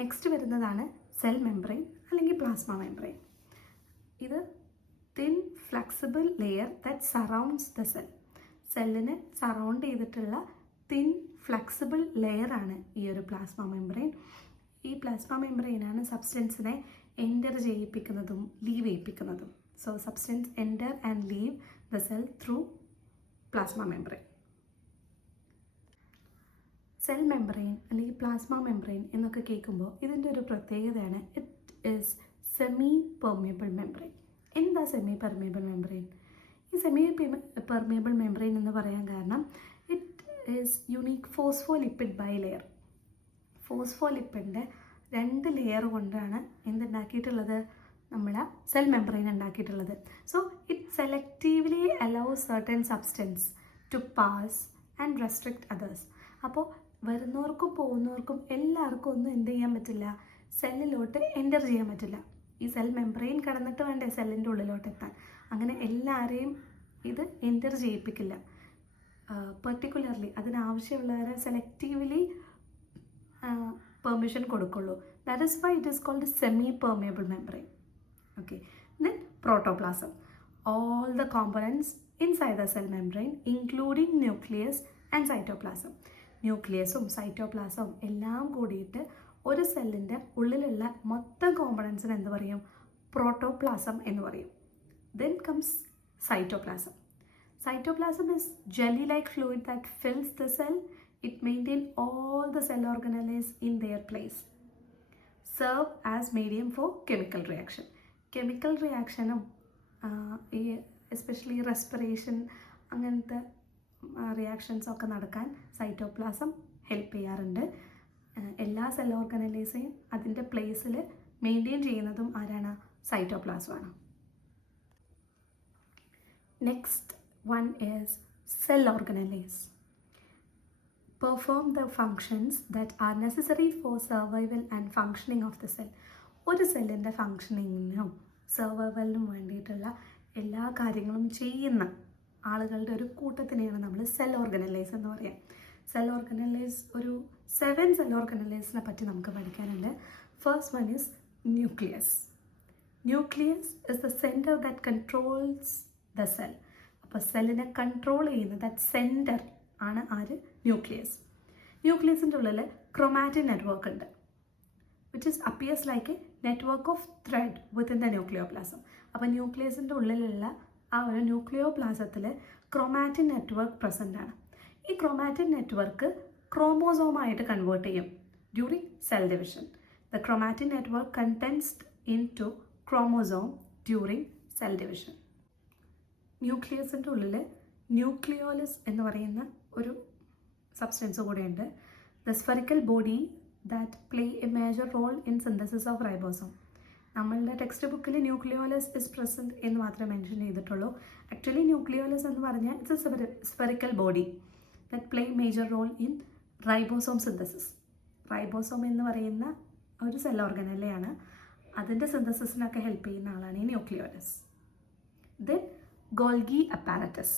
Next വരുന്നതാണ് cell membrane അല്ലെങ്കിൽ plasma membrane. ഇത് thin flexible layer that surrounds the cell. സെല്ലിനെ സറൗണ്ട് ചെയ്തിട്ടുള്ള തിൻ ഫ്ലെക്സിബിൾ ലെയറാണ് ഈ ഒരു പ്ലാസ്മ മെംബ്രെയിൻ. ഈ പ്ലാസ്മ മെംബ്രെയിനാണ് സബ്സ്റ്റൻസിനെ എൻ്റർ ചെയ്യിപ്പിക്കുന്നതും ലീവ് ചെയ്യിപ്പിക്കുന്നതും. So substance enter and leave the cell through plasma membrane. Cell membrane അല്ലെങ്കിൽ പ്ലാസ്മ മെംബ്രെയിൻ എന്നൊക്കെ കേൾക്കുമ്പോൾ ഇതിൻ്റെ ഒരു പ്രത്യേകതയാണ് it is semi permeable membrane. എന്താ സെമി പെർമിയബിൾ മെംബ്രെയിൻ? ഈ സെമി പെർമിയബിൾ മെംബ്രെയിൻ എന്ന് പറയാൻ കാരണം it is unique phospholipid bilayer. ഫോസ്ഫോലിപ്പിഡിൻ്റെ 2 ലെയർ കൊണ്ടാണ് എന്തുണ്ടാക്കിയിട്ടുള്ളത്, നമ്മളെ സെൽ മെംബ്രെയിൻ ഉണ്ടാക്കിയിട്ടുള്ളത്. So it selectively allows certain substance to pass and restrict others. അപ്പോൾ വരുന്നവർക്കും പോകുന്നവർക്കും എല്ലാവർക്കും ഒന്നും എന്ത് ചെയ്യാൻ പറ്റില്ല, സെല്ലിലോട്ട് എൻ്റർ ചെയ്യാൻ പറ്റില്ല. ഈ സെൽ മെംബ്രെയിൻ കടന്നിട്ട് വേണ്ടേ സെല്ലിൻ്റെ ഉള്ളിലോട്ട് എത്താൻ. അങ്ങനെ എല്ലാവരെയും ഇത് എൻ്റർ ചെയ്യിപ്പിക്കില്ല. പെർട്ടിക്കുലർലി അതിനാവശ്യമുള്ളവരെ സെലക്റ്റീവ്ലി പെർമിഷൻ കൊടുക്കുള്ളൂ. That is why it is called semi permeable membrane. Okay, then protoplasm. All the components inside the cell membrane including nucleus and cytoplasm. ന്യൂക്ലിയസും സൈറ്റോപ്ലാസവും എല്ലാം കൂടിയിട്ട് ഒരു സെല്ലിൻ്റെ ഉള്ളിലുള്ള മൊത്തം കോമ്പണൻസിന് എന്ത് പറയും, പ്രോട്ടോപ്ലാസം എന്ന് പറയും. Then comes cytoplasm. Cytoplasm is jelly-like fluid that fills the cell. It maintains all the cell organelles in their place. Serve as medium for chemical reaction. Chemical reaction ഈ എസ്പെഷ്യലി റെസ്പിറേഷൻ അങ്ങനത്തെ reactions ഒക്കെ നടക്കാൻ cytoplasm help ചെയ്യാറുണ്ട്. എല്ലാ cell ഓർഗനലൈസേയും അതിൻ്റെ പ്ലേസിൽ maintain ചെയ്യുന്നതും ആരാണ്, സൈറ്റോപ്ലാസമാണ്. Next one is cell organelles. Perform the functions that are necessary for survival and functioning of the cell. ഒരു സെല്ലിൻ്റെ ഫങ്ഷനിങ്ങിനും സർവൈവലിനും വേണ്ടിയിട്ടുള്ള എല്ലാ കാര്യങ്ങളും ചെയ്യുന്ന ആളുകളുടെ ഒരു കൂട്ടത്തിനെയാണ് നമ്മൾ സെൽ ഓർഗനലൈസ് എന്ന് പറയാം. സെൽ ഓർഗനലൈസ് ഒരു 7 സെൽ ഓർഗനലൈസിനെ പറ്റി നമുക്ക് പഠിക്കാനുണ്ട്. First one is nucleus. Nucleus is the centre that controls the cell. അപ്പോൾ സെല്ലിനെ കൺട്രോൾ ചെയ്യുന്ന ദാറ്റ് സെൻറ്റർ ആണ് ആര്, ന്യൂക്ലിയസ്. ന്യൂക്ലിയസിൻ്റെ ഉള്ളിൽ ക്രോമാറ്റിൻ നെറ്റ്വർക്ക് ഉണ്ട്, which is appears like A network of thread within the nucleoplasm. അപ്പോൾ ന്യൂക്ലിയസിൻ്റെ ഉള്ളിലുള്ള ആ ഒരു ന്യൂക്ലിയോപ്ലാസത്തിൽ ക്രോമാറ്റിൻ നെറ്റ്വർക്ക് പ്രസൻ്റ് ആണ്. ഈ ക്രോമാറ്റിൻ നെറ്റ്വർക്ക് ക്രോമോസോമായിട്ട് കൺവേർട്ട് ചെയ്യും during cell division. The chromatin network condensed into chromosome during cell division. ന്യൂക്ലിയസിൻ്റെ ഉള്ളിൽ ന്യൂക്ലിയോലസ് എന്ന് പറയുന്ന ഒരു സബ്സ്റ്റൻസ് കൂടെയുണ്ട്. The spherical body that play a major role in synthesis of ribosome. നമ്മളുടെ ടെക്സ്റ്റ് ബുക്കിൽ ന്യൂക്ലിയോലസ് ഇസ് പ്രസൻറ്റ് എന്ന് മാത്രമേ മെൻഷൻ ചെയ്തിട്ടുള്ളൂ. ആക്ച്വലി ന്യൂക്ലിയോലസ് എന്ന് പറഞ്ഞാൽ it's a spherical body that play major role in ribosome synthesis. Ribosome എന്ന് പറയുന്ന ഒരു സെൽ ഓർഗനല്ലയാണ്, അതിൻ്റെ സിന്തസിസിനൊക്കെ ഹെൽപ്പ് ചെയ്യുന്ന ആളാണ് ഈ nucleolus. Then Golgi apparatus.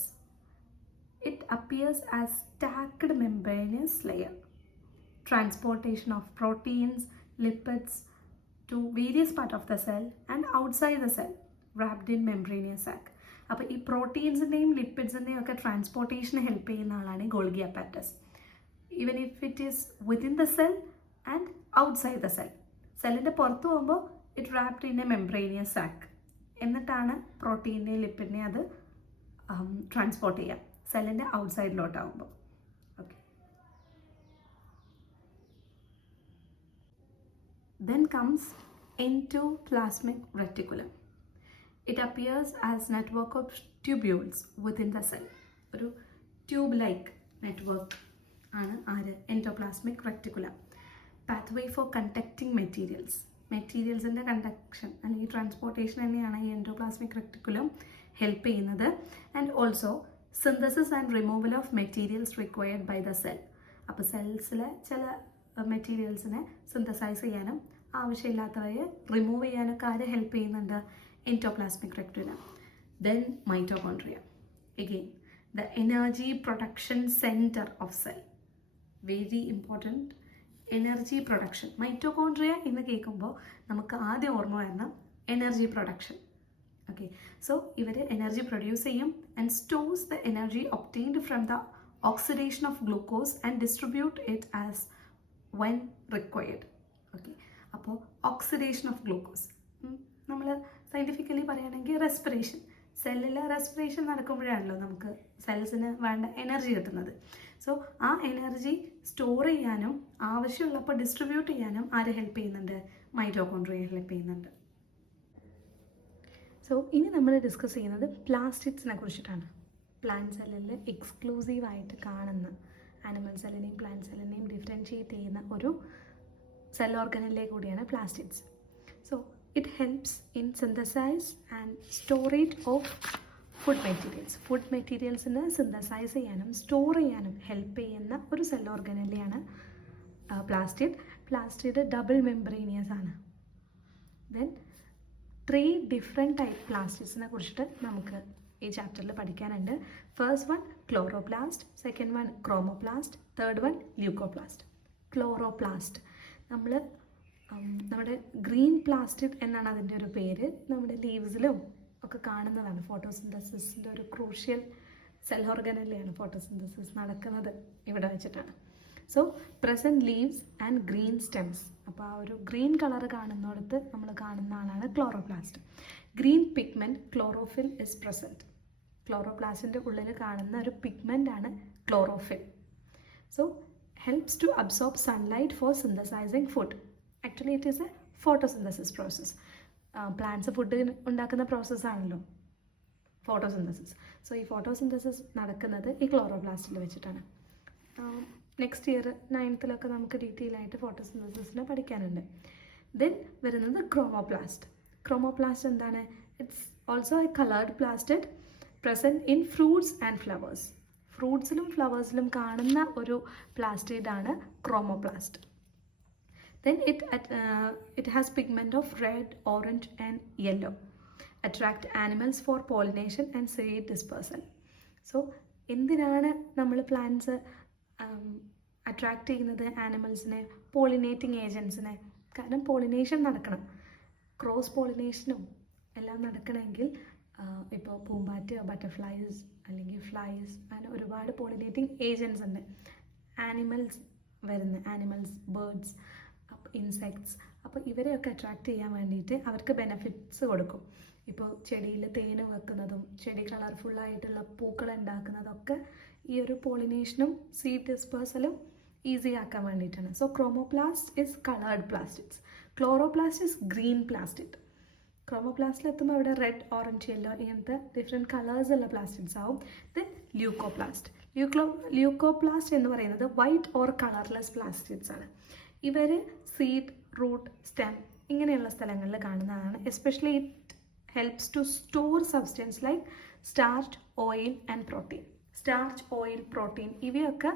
It appears as stacked membranous layer. Transportation of proteins, lipids to various parts of the cell and outside the cell wrapped in membranous sac. അപ്പോൾ ഈ പ്രോട്ടീൻസിൻ്റെയും ലിപ്പിഡ്സിൻ്റെയും ഒക്കെ ട്രാൻസ്പോർട്ടേഷന് ഹെൽപ്പ് ചെയ്യുന്ന ആളാണ് Golgi apparatus. Even if it is within the cell and outside the cell. സെല്ലിൻ്റെ പുറത്ത് പോകുമ്പോൾ it wrapped in a membranous sac. എന്നിട്ടാണ് പ്രോട്ടീനെ ലിപ്പിഡിനെ അത് ട്രാൻസ്പോർട്ട് ചെയ്യാം സെല്ലിൻ്റെ ഔട്ട്സൈഡിലോട്ടാകുമ്പോൾ. Okay, then comes endoplasmic reticulum. It appears as network of tubules within the cell. ഒരു ട്യൂബ് ലൈക്ക് നെറ്റ്വർക്ക് ആണ് ആര്, endoplasmic reticulum. Pathway for conducting മെറ്റീരിയൽസിൻ്റെ കണ്ടക്ഷൻ അല്ലെങ്കിൽ ട്രാൻസ്പോർട്ടേഷൻ തന്നെയാണ് ഈ എൻഡോപ്ലാസ്മിക് റെറ്റിക്കുലം ഹെൽപ്പ് ചെയ്യുന്നത്. And also synthesis and removal of materials required by the cell. അപ്പോൾ സെൽസിലെ ചില മെറ്റീരിയൽസിനെ സിന്തസൈസ് ചെയ്യാനും ആവശ്യമില്ലാത്തവയെ റിമൂവ് ചെയ്യാനൊക്കെ ആര് ഹെൽപ്പ് ചെയ്യുന്നുണ്ട്, endoplasmic reticulum. Then mitochondria. Again, the energy production center of cell. Very important. Energy production. Mitochondria എന്ന് കേൾക്കുമ്പോൾ നമുക്ക് ആദ്യം ഓർമ്മ വരണം എനർജി പ്രൊഡക്ഷൻ. ഓക്കെ, സോ ഇവർ എനർജി പ്രൊഡ്യൂസ് ചെയ്യും and stores the energy obtained from the oxidation of glucose and distribute it as when required. Okay, അപ്പോൾ oxidation of glucose നമ്മൾ സയൻറ്റിഫിക്കലി പറയുകയാണെങ്കിൽ റെസ്പിറേഷൻ, സെല്ലിൽ റെസ്പിറേഷൻ നടക്കുമ്പോഴാണല്ലോ നമുക്ക് സെൽസിന് വേണ്ട എനർജി കിട്ടുന്നത്. സോ ആ എനർജി സ്റ്റോർ ചെയ്യാനും ആവശ്യമുള്ളപ്പോൾ ഡിസ്ട്രിബ്യൂട്ട് ചെയ്യാനും ആര് ഹെൽപ്പ് ചെയ്യുന്നുണ്ട്? മൈറ്റോകോൺട്രിയ ഹെൽപ്പ് ചെയ്യുന്നുണ്ട്. സോ ഇനി നമ്മൾ ഡിസ്കസ് ചെയ്യുന്നത് പ്ലാസ്റ്റിഡ്സിനെ കുറിച്ചിട്ടാണ്. പ്ലാന്റ് സെല്ലിൽ എക്സ്ക്ലൂസീവായിട്ട് കാണുന്ന, ആനിമൽ സെല്ലിനെയും പ്ലാന്റ് സെല്ലിനെയും ഡിഫറൻഷിയേറ്റ് ചെയ്യുന്ന ഒരു സെൽ ഓർഗനലിലെ കൂടിയാണ് plastids. So it helps in synthesize and storage of food materials. Food മെറ്റീരിയൽസിന് സിന്തസൈസ് ചെയ്യാനും സ്റ്റോർ ചെയ്യാനും ഹെൽപ്പ് ചെയ്യുന്ന ഒരു സെൽ ഓർഗനലിയാണ് പ്ലാസ്റ്റിഡ്. പ്ലാസ്റ്റിഡ് ഡബിൾ മെംബ്രേനിയസ് ആണ്. ദെൻ 3 ഡിഫറെൻറ്റ് ടൈപ്പ് പ്ലാസ്റ്റിഡ്സിനെ കുറിച്ചിട്ട് നമുക്ക് ഈ ചാപ്റ്ററിൽ പഠിക്കാനുണ്ട്. First one chloroplast, second one chromoplast, third one leucoplast. Chloroplast നമ്മുടെ ഗ്രീൻ പ്ലാസ്റ്റിഡ് എന്നാണ് അതിൻ്റെ ഒരു പേര്. നമ്മുടെ ലീവ്സിലും ഒക്കെ കാണുന്നതാണ്. ഫോട്ടോസിന്തസിസിൻ്റെ ഒരു ക്രൂഷ്യൽ സെൽ ഓർഗനലിയാണ് ഫോട്ടോസിന്തസിസ് നടക്കുന്നത് ഇവിടെ വെച്ചിട്ടാണ്. So present leaves and green stems. അപ്പോൾ ആ ഒരു ഗ്രീൻ കളർ കാണുന്നിടത്ത് നമ്മൾ കാണുന്ന ആളാണ് chloroplast. Green pigment chlorophyll is present. ക്ലോറോപ്ലാസ്റ്റിൻ്റെ ഉള്ളിൽ കാണുന്ന ഒരു പിഗ്മെൻ്റ് ആണ് chlorophyll. So helps to absorb sunlight for synthesizing food. Actually it is a photosynthesis process. Plants food ഉണ്ടാക്കുന്ന പ്രോസസ്സാണല്ലോ ഫോട്ടോസിന്തസിസ്. സോ ഈ ഫോട്ടോസിന്തസിസ് നടക്കുന്നത് ഈ ക്ലോറോപ്ലാസ്റ്റിൽ വെച്ചിട്ടാണ്. നെക്സ്റ്റ് ഇയർ 9th നമുക്ക് ഡീറ്റെയിൽ ആയിട്ട് ഫോട്ടോസിന്തസിസിനെ പഠിക്കാനുണ്ട്. ദെൻ വരുന്നത് ക്രോമോപ്ലാസ്റ്റ്. ക്രോമോപ്ലാസ്റ്റ് എന്താണ്? It's also a coloured plastid present in fruits and flowers. ഫ്രൂട്ട്സിലും ഫ്ലവേഴ്സിലും കാണുന്ന ഒരു പ്ലാസ്റ്റിഡാണ് chromoplast. Then it has pigment of red, orange and yellow. Attract animals for pollination and seed dispersal. So എന്തിനാണ് നമ്മൾ plants attract ചെയ്യുന്നത്? ആനിമൽസിനെ, pollinating ഏജൻസിനെ. കാരണം pollination നടക്കണം, ക്രോസ് പോളിനേഷനും എല്ലാം നടക്കണമെങ്കിൽ ഇപ്പോൾ പൂമ്പാറ്റ്, ബട്ടർഫ്ലൈസ് അല്ലെങ്കിൽ ഫ്ലൈസ്, അങ്ങനെ ഒരുപാട് പോളിനേറ്റിംഗ് ഏജൻസ് ഉണ്ട്. Animals, birds, insects. അപ്പോൾ ഇവരെയൊക്കെ അട്രാക്റ്റ് ചെയ്യാൻ വേണ്ടിയിട്ട് അവർക്ക് ബെനഫിറ്റ്സ് കൊടുക്കും. ഇപ്പോൾ ചെടിയിൽ തേന് വെക്കുന്നതും ചെടി കളർഫുള്ളായിട്ടുള്ള പൂക്കൾ ഉണ്ടാക്കുന്നതൊക്കെ ഈ ഒരു പോളിനേഷനും സീഡ് ഡിസ്പേഴ്സലും ഈസി ആക്കാൻ വേണ്ടിയിട്ടാണ്. So chromoplast is coloured plastids. Chloroplast is green plastid. ക്രോമോപ്ലാസ്റ്റിൽ എത്തുമ്പോൾ അവിടെ റെഡ്, ഓറഞ്ച്, യെല്ലോ ഇങ്ങനത്തെ ഡിഫറെൻറ്റ് കളേഴ്സ് ഉള്ള പ്ലാസ്റ്റിഡ്സ് ആവും. Then leucoplast. ല്യൂക്കോപ്ലാസ്റ്റ് എന്ന് പറയുന്നത് വൈറ്റ് ഓർ കളർലെസ് പ്ലാസ്റ്റിഡ്സ് ആണ്. ഇവർ സീഡ്, റൂട്ട്, സ്റ്റെം ഇങ്ങനെയുള്ള സ്ഥലങ്ങളിൽ കാണുന്നതാണ്. Especially it helps to store substance like starch, oil and protein. Starch, oil, protein ഇവയൊക്കെ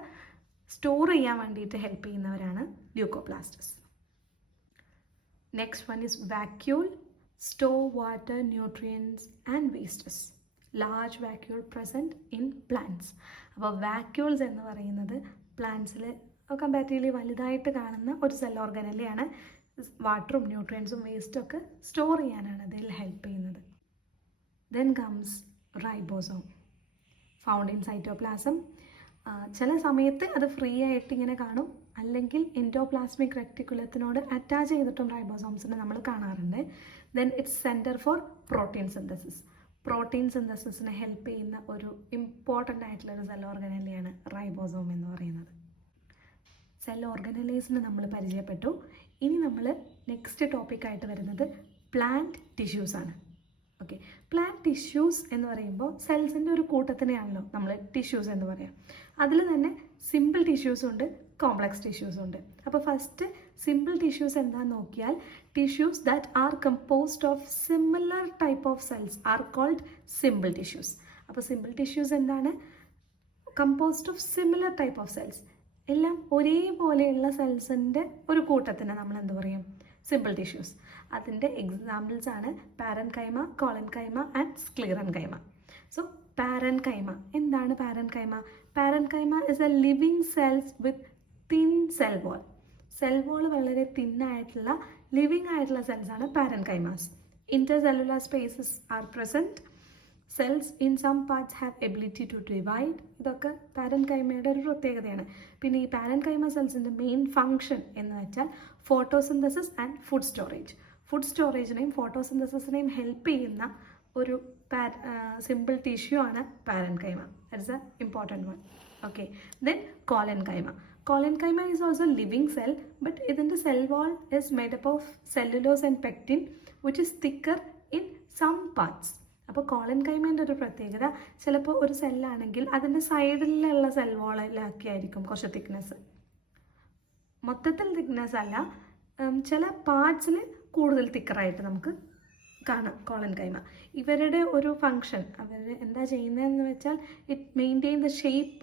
സ്റ്റോർ ചെയ്യാൻ വേണ്ടിയിട്ട് ഹെൽപ്പ് ചെയ്യുന്നവരാണ് leucoplasts. Next one is vacuole. Store water, nutrients and wastes. Large vacuole present in plants. അപ്പോൾ vacuoles എന്ന് പറയുന്നത് പ്ലാന്റ്സിൽ comparatively വലുതായിട്ട് കാണുന്ന ഒരു സെൽ ഓർഗനലിയാണ്. വാട്ടറും ന്യൂട്രിയൻസും വേസ്റ്റും ഒക്കെ സ്റ്റോർ ചെയ്യാനാണ് അതിൽ ഹെൽപ്പ് ചെയ്യുന്നത്. Then comes ribosome, found in cytoplasm. ചില സമയത്ത് അത് ഫ്രീ ആയിട്ട് ഇങ്ങനെ കാണും, അല്ലെങ്കിൽ എൻഡോപ്ലാസ്മിക് റെക്ടിക്കുലത്തിനോട് അറ്റാച്ച് ചെയ്തിട്ടും റൈബോസോംസിനെ നമ്മൾ കാണാറുണ്ട്. Then it's centre for protein synthesis. Protein സിന്തസിസിനെ ഹെൽപ്പ് ചെയ്യുന്ന ഒരു ഇമ്പോർട്ടൻ്റ് ആയിട്ടുള്ളൊരു സെൽ ഓർഗനലിയാണ് റൈബോസോം എന്ന് പറയുന്നത്. സെൽ ഓർഗനലൈസിനെ നമ്മൾ പരിചയപ്പെട്ടു. ഇനി നമ്മൾ നെക്സ്റ്റ് ടോപ്പിക്കായിട്ട് വരുന്നത് പ്ലാന്റ് ടിഷ്യൂസാണ്. ഓക്കെ, പ്ലാന്റ് ടിഷ്യൂസ് എന്ന് പറയുമ്പോൾ സെൽസിൻ്റെ ഒരു കൂട്ടത്തിനെയാണല്ലോ നമ്മൾ ടിഷ്യൂസ് എന്ന് പറയാം. അതിൽ തന്നെ സിമ്പിൾ ടിഷ്യൂസും ഉണ്ട്, കോംപ്ലക്സ് ടിഷ്യൂസും ഉണ്ട്. അപ്പോൾ ഫസ്റ്റ് സിമ്പിൾ ടിഷ്യൂസ് എന്താണെന്ന് നോക്കിയാൽ, tissues that are composed of similar type of cells are called simple tissues. അപ്പോൾ സിമ്പിൾ ടിഷ്യൂസ് എന്താണ്? Composed of similar type of cells. എല്ലാം ഒരേപോലെയുള്ള സെൽസിൻ്റെ ഒരു കൂട്ടത്തിന് നമ്മൾ എന്ത് പറയും? Simple tissues. അതിൻ്റെ എക്സാമ്പിൾസ് ആണ് parenchyma, collenchyma and sclerenchyma. So parenchyma എന്താണ്? Parenchyma is a living cells with thin cell wall. Cell wall വളരെ തിന്നായിട്ടുള്ള ലിവിങ് ആയിട്ടുള്ള സെൽസാണ് parenchymas. Intercellular spaces are present. Cells in some parts have ability to divide. ഇതൊക്കെ പാരൻകൈമയുടെ ഒരു പ്രത്യേകതയാണ്. പിന്നെ ഈ പാരൻകൈമ സെൽസിൻ്റെ മെയിൻ ഫങ്ഷൻ എന്ന് വെച്ചാൽ photosynthesis and food storage. Food സ്റ്റോറേജിനെയും ഫോട്ടോസിന്തസിസിനെയും ഹെൽപ്പ് ചെയ്യുന്ന ഒരു സിമ്പിൾ ടിഷ്യൂ ആണ് parenchyma. That's a important one. Okay, then collenchyma. Collenchyma is also living cell, but ഇതിൻ്റെ cell wall is made up of cellulose and pectin which is thicker in some parts. അപ്പോൾ കോളൻകൈമേൻ്റെ ഒരു പ്രത്യേകത, ചിലപ്പോൾ ഒരു സെല്ലാണെങ്കിൽ അതിൻ്റെ സൈഡിലുള്ള സെൽ വാളിലൊക്കെ ആയിരിക്കും കുറച്ച് തിക്നെസ്. മൊത്തത്തിൽ തിക്നെസ് അല്ല, ചില പാർട്സിൽ കൂടുതൽ തിക്കറായിട്ട് നമുക്ക് കാണാം കോളൻകൈമ. ഇവരുടെ ഒരു ഫങ്ഷൻ, അവർ എന്താ ചെയ്യുന്നതെന്ന് വെച്ചാൽ it maintain the shape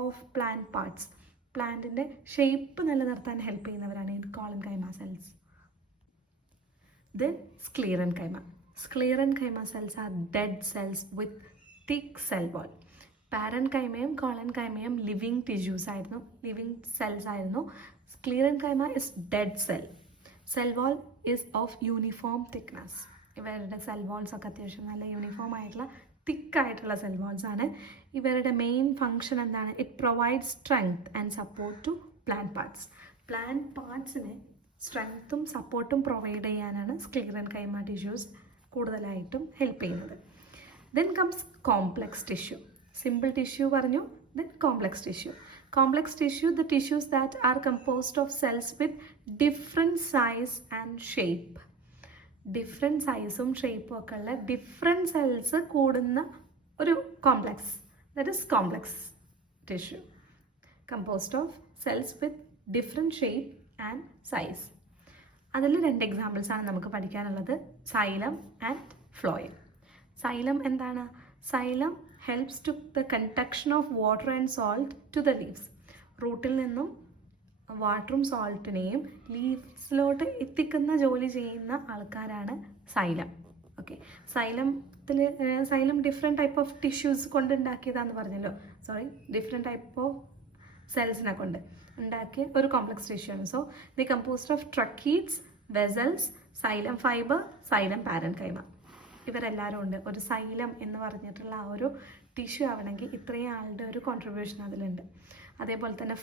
of plant parts. പ്ലാന്റിൻ്റെ ഷേപ്പ് നിലനിർത്താൻ ഹെൽപ്പ് ചെയ്യുന്നവരാണ് ഈ collenchyma cells. Then sclerenchyma. Sclerenchyma cells are dead cells with thick cell wall. പാരൻകൈമയും കോളൻകൈമയും ലിവിങ് ടിഷ്യൂസ് ആയിരുന്നു, ലിവിങ് സെൽസ് ആയിരുന്നു. Sclerenchyma is dead cell. Cell wall is of uniform thickness. ഇവരുടെ cell walls ഒക്കെ അത്യാവശ്യം നല്ല യൂണിഫോം ആയിട്ടുള്ള തിക്കായിട്ടുള്ള സെൽ വാൾസ് ആണ്. ഇവരുടെ മെയിൻ ഫങ്ഷൻ എന്താണ്? It provide strength and support to plant parts. Plant പാർട്സിന് സ്ട്രെങ്ത്തും സപ്പോർട്ടും പ്രൊവൈഡ് ചെയ്യാനാണ് സ്ക്ലീറൻകൈമ ടിഷ്യൂസ് കൂടുതലായിട്ടും ഹെൽപ്പ് ചെയ്യുന്നത്. Then comes complex tissue. Simple tissue പറഞ്ഞു, then complex tissue. Complex tissue, the tissues that are composed of cells with different size and shape. Different സൈസും ഷേപ്പും ഒക്കെ ഉള്ള ഡിഫറെൻറ്റ് സെൽസ് കൂടുന്ന ഒരു complex, that is complex tissue composed of cells with different shape and size. അതിൽ 2 എക്സാമ്പിൾസാണ് നമുക്ക് പഠിക്കാനുള്ളത്, സൈലം ആൻഡ് ഫ്ലോയം. സൈലം എന്താണ്? Xylem helps to the conduction of water and salt to the leaves. റൂട്ടിൽ നിന്നും വാട്ടറും സോൾട്ടിനെയും ലീവ്സിലോട്ട് എത്തിക്കുന്ന ജോലി ചെയ്യുന്ന ആൾക്കാരാണ് xylem. Okay, xylem different type of tissues കൊണ്ട് ഉണ്ടാക്കിയതാന്ന് പറഞ്ഞല്ലോ, ഡിഫറെൻറ്റ് ടൈപ്പ് ഓഫ് സെൽസിനെ കൊണ്ട് ഉണ്ടാക്കിയ ഒരു കോംപ്ലെക്സ് ടിഷ്യൂ ആണ്. So the composed of tracheids, vessels, xylem fibre, xylem parenchyma. ഇവരെല്ലാവരും ഉണ്ട്. ഒരു സൈലം എന്ന് പറഞ്ഞിട്ടുള്ള ആ ഒരു ടിഷ്യൂ ആവണമെങ്കിൽ ഇത്രയും ആളുടെ ഒരു കോൺട്രിബ്യൂഷൻ അതിലുണ്ട്. അതേപോലെ തന്നെ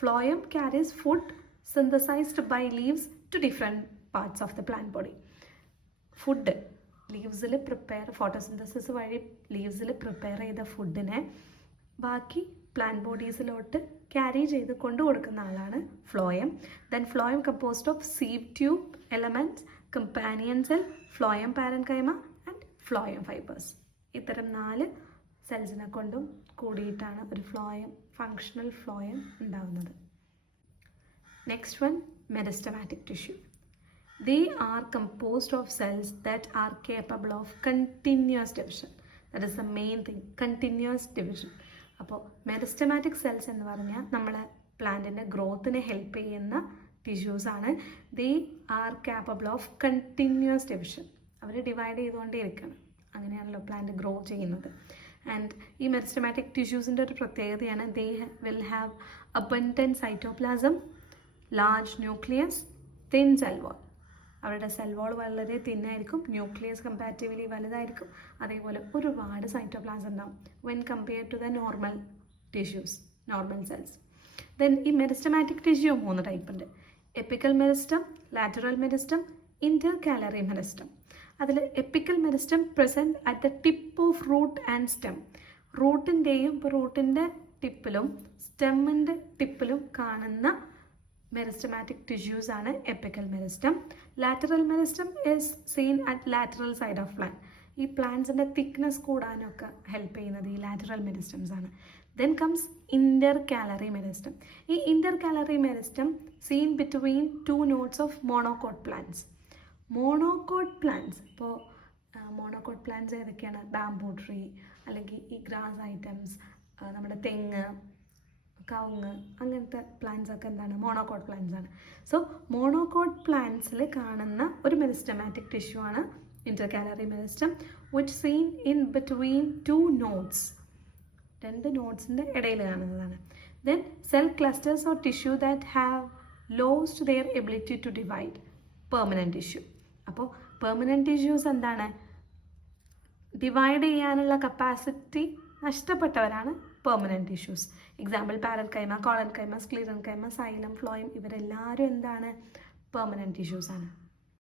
phloem carries food synthesized by leaves to different parts of the plant body. Food ലീവ്സിൽ ഫോട്ടോസിന്തസിസ് വഴി ലീവ്സിൽ പ്രിപ്പയർ ചെയ്ത ഫുഡിനെ ബാക്കി പ്ലാന്റ് ബോഡീസിലോട്ട് ക്യാരി ചെയ്ത് കൊണ്ടു കൊടുക്കുന്ന ആളാണ് phloem. Then phloem composed of sieve tube elements, companion cell, phloem parenchyma and phloem fibres. ഇത്തരം 4 സെൽസിനെ കൊണ്ടും കൂടിയിട്ടാണ് ഒരു ഫങ്ഷണൽ ഫ്ലോയം ഉണ്ടാകുന്നത്. Next one, meristematic tissue. They are composed of cells that are capable of continuous division. That is the main thing, continuous division. അപ്പോൾ meristematic cells എന്ന് പറഞ്ഞാൽ നമ്മൾ പ്ലാന്റിൻ്റെ ഗ്രോത്തിനെ ഹെൽപ്പ് ചെയ്യുന്ന ടിഷ്യൂസ് ആണ്. They are capable of continuous division. അവർ divide ചെയ്തുകൊണ്ടേ ഇരിക്കണം, അങ്ങനെയാണല്ലോ പ്ലാന്റ് ഗ്രോ ചെയ്യുന്നത്. ആൻഡ് ഈ മെരിസ്റ്റമാറ്റിക് ടിഷ്യൂസിൻ്റെ ഒരു പ്രത്യേകതയാണ് they will have abundant cytoplasm, large nucleus, thin cell wall. അവരുടെ സെൽ വാൾ വളരെ തിന്നായിരിക്കും, ന്യൂക്ലിയസ് കമ്പാരിറ്റീവ്ലി വലുതായിരിക്കും, അതേപോലെ ഒരുപാട് സൈറ്റോപ്ലാസം ഉണ്ടാവും when compared to the normal tissues, normal cells. Then ഈ മെരിസ്റ്റമാറ്റിക് ടിഷ്യൂ 3 ടൈപ്പ് ഉണ്ട്. Apical meristem, lateral meristem, intercalary meristem. അതിൽ apical meristem present at the tip of root and stem. റൂട്ടിൻ്റെ ടിപ്പിലും സ്റ്റെമ്മിൻ്റെ ടിപ്പിലും കാണുന്ന മെരിസ്റ്റമാറ്റിക് ടിഷ്യൂസ് ആണ് apical meristem. Lateral meristem is seen at lateral side of plant. ഈ പ്ലാന്റ്സിൻ്റെ തിക്നെസ് കൂടാനൊക്കെ ഹെൽപ്പ് ചെയ്യുന്നത് ഈ ലാറ്ററൽ മെരിസ്റ്റംസ് ആണ്. Then comes intercalary meristem. ഈ ഇന്റർകാലറി meristem seen between 2 nodes of monocot plants. Monocot plants, ഇപ്പോൾ മോണോകോട്ട് പ്ലാന്റ്സ് ഏതൊക്കെയാണ്? ബാംബൂ ട്രീ, അല്ലെങ്കിൽ ഈ ഗ്രാസ് ഐറ്റംസ്, നമ്മുടെ തെങ്ങ്, കവുങ്ങ്, അങ്ങനത്തെ പ്ലാന്റ്സ് ഒക്കെ എന്താണ്? മോണോകോട്ട് പ്ലാന്റ്സ് ആണ്. സോ മോണോകോട്ട് പ്ലാന്റ്സിൽ കാണുന്ന ഒരു മെരിസ്റ്റമാറ്റിക് ടിഷ്യൂ ആണ് intercalary meristem, which seen in between 2 nodes. 2 നോട്ട്സിൻ്റെ ഇടയിൽ കാണുന്നതാണ്. Then cell clusters or tissue that have lost their ability to divide, permanent tissue. അപ്പോൾ പെർമനൻറ്റ് ടിഷ്യൂസ് എന്താണ്? ഡിവൈഡ് ചെയ്യാനുള്ള കപ്പാസിറ്റി നഷ്ടപ്പെട്ടവരാണ് permanent tissues. Example parenchyma, collenchyma, sclerenchyma, xylem, phloem, ഇവരെല്ലാവരും എന്താണ്? Permanent tissues ആണ്.